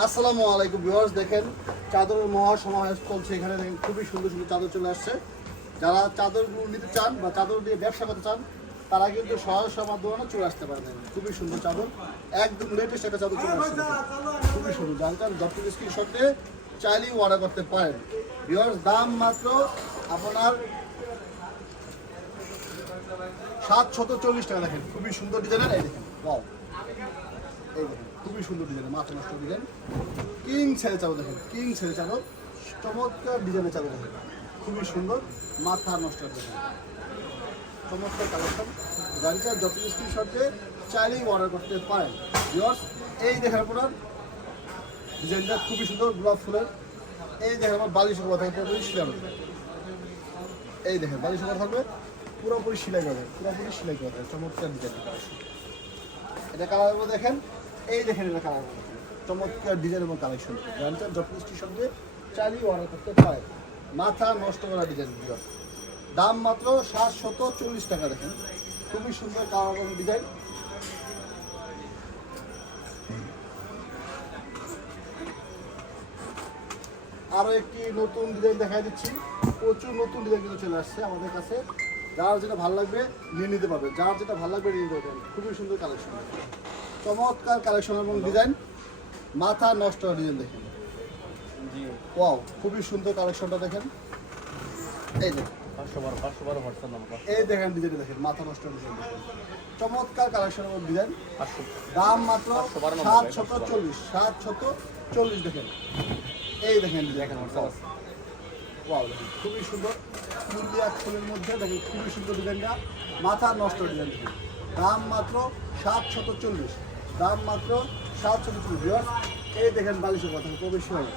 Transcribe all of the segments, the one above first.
আসসালামু আলাইকুম ভিউয়ার্স, দেখেন চাদরের মহা সমাবেশ চলছে এখানে খুবই সুন্দর সুন্দর চাদর চলে আসছে। যারা চাদরগুলো নিতে চান বা চাদর দিয়ে ব্যবসা করতে চান, তারা কিন্তু সহসা মাধ্যমে চলে আসতে পারেন দেখেন। খুবই সুন্দর চাদর, একদম লেটেস্ট একটা চাদর চলে আসছে। খুবই সুন্দর জানতেন যত স্ক্রিনশট দিয়ে চাইলেই অর্ডার করতে পারেন। ভিউয়ার্স, দাম মাত্র আপনার সাতশত চল্লিশ টাকা, দেখেন খুবই সুন্দর ডিজাইনের এই দেখেন এই দেখেন, খুবই সুন্দর ডিজাইন মাথা নষ্ট ডিজাইন কিং ছেড়ে চাদর দেখেন কিং ছেড়ে চাদর চমৎকার ডিজাইনের চাদর দেখেন। খুবই সুন্দর, মাথা নষ্ট দেখেন। চমৎকার কালেকশন গাড়িটা যত স্ক্রিনশট চাইলেই অর্ডার করতে পারেন। ভিউয়ার্স এই দেখেন আপনার ডিজাইনটা খুবই সুন্দর, গোলাপ ফুলের। এই দেখেন আমার বালিশ কথা পুরোপুরি সেলাই হবে এই দেখেন বালিশ করা থাকবে, পুরোপুরি সেলাই করা থাকবে, পুরোপুরি সেলাই করা থাকবে, চমৎকার ডিজাইন এটা কালার দেখেন এই দেখেন এটা কালার চমৎকার ডিজাইন এবং কালেকশন গানটা যথেষ্ট সঙ্গে চালিয়ে অর্ডার করতে পারে। মাথা নষ্ট করা ডিজাইন দাম মাত্র সাতশত চল্লিশ টাকা, দেখেন। খুবই সুন্দর কালার ডিজাইন আরও একটি নতুন ডিজাইন দেখাই দিচ্ছি। প্রচুর নতুন ডিজাইন কিন্তু চলে আসছে আমাদের কাছে। যার যেটা ভালো লাগবে, নিয়ে নিতে পারবে। যার যেটা ভালো লাগবে, নিয়ে নিতে পারবেন খুবই সুন্দর কালেকশন চমৎকার কালেকশন এবং ডিজাইন মাথা নষ্ট ডিজাইন দেখেন। ওয়াও খুবই সুন্দর কালেকশনটা দেখেন। এই দেখেন। এই দেখেন ডিজাইন দেখেন মাথা নষ্ট ডিজাইন দেখেন। চমৎকার কালেকশন এবং ডিজাইন পাঁচশো দাম মাত্র সাত শত চল্লিশ সাত শত চল্লিশ দেখেন। এই দেখেন দেখেন দেখেন হোয়াটসঅ্যাপ ওয়াও দেখেন খুবই সুন্দর। ফুলের মধ্যে দেখেন খুবই সুন্দর ডিজাইনটা মাথা নষ্ট ডিজাইন দেখেন। দাম মাত্র সাত শত চল্লিশ। দাম মাত্র সাত শত চল্লিশ ভিউয়ার্স, এই দেখেন বালিশের কথা প্রবেশ হয়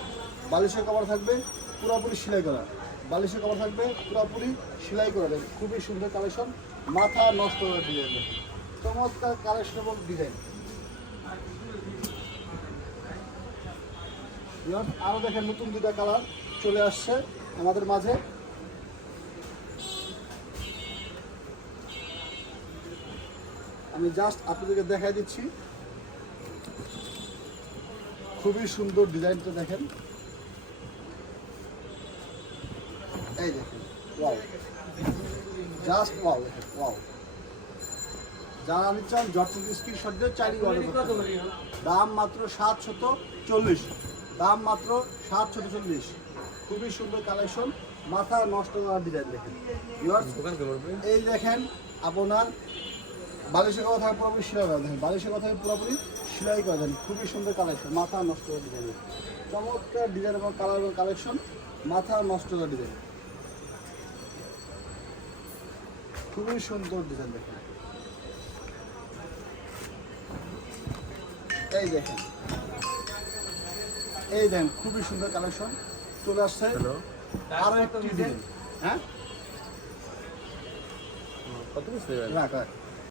বালিশের কভার থাকবে পুরোপুরি সেলাই করা। বালিশের কভার থাকবে পুরোপুরি সেলাই করা। দেখেন খুবই সুন্দর কালেকশন মাথা নষ্ট করা ডিজাইন চমৎকার কালেকশন এবং ডিজাইন আরও দেখেন নতুন দুটা কালার চলে আসছে আমাদের মাঝে। আমি জাস্ট আপনাদেরকে দেখাই দিচ্ছি। খুবই সুন্দর ডিজাইনটা দেখেন। এই দেখেন জাস্ট ওয়াও দেখেন ওয়াও যারা নিচ্ছেন যত্ন স্ক্রিনশট দিয়ে চারি। দাম মাত্র সাত শত চল্লিশ। দাম মাত্র সাত শত চল্লিশ। খুবই সুন্দর কালেকশন মাথা নষ্ট করার ডিজাইন দেখেন। এই দেখেন, আপনার বালিশের কথা পুরোপুরি করা দেখেন, বালিশের কথা পুরোপুরি সেলাই করা দেন খুবই সুন্দর কালেকশন মাথা নষ্ট করা ডিজাইন চমৎকার ডিজাইন এবং কালার এবং কালেকশন মাথা নষ্ট করা ডিজাইন খুবই সুন্দর ডিজাইন দেখেন। এই দেখেন। এই দেখেন খুবই সুন্দর কালেকশন চলে আসছে আরও একটি ডিজাইন হ্যাঁ? কত নেবেন? রাখ রাখ।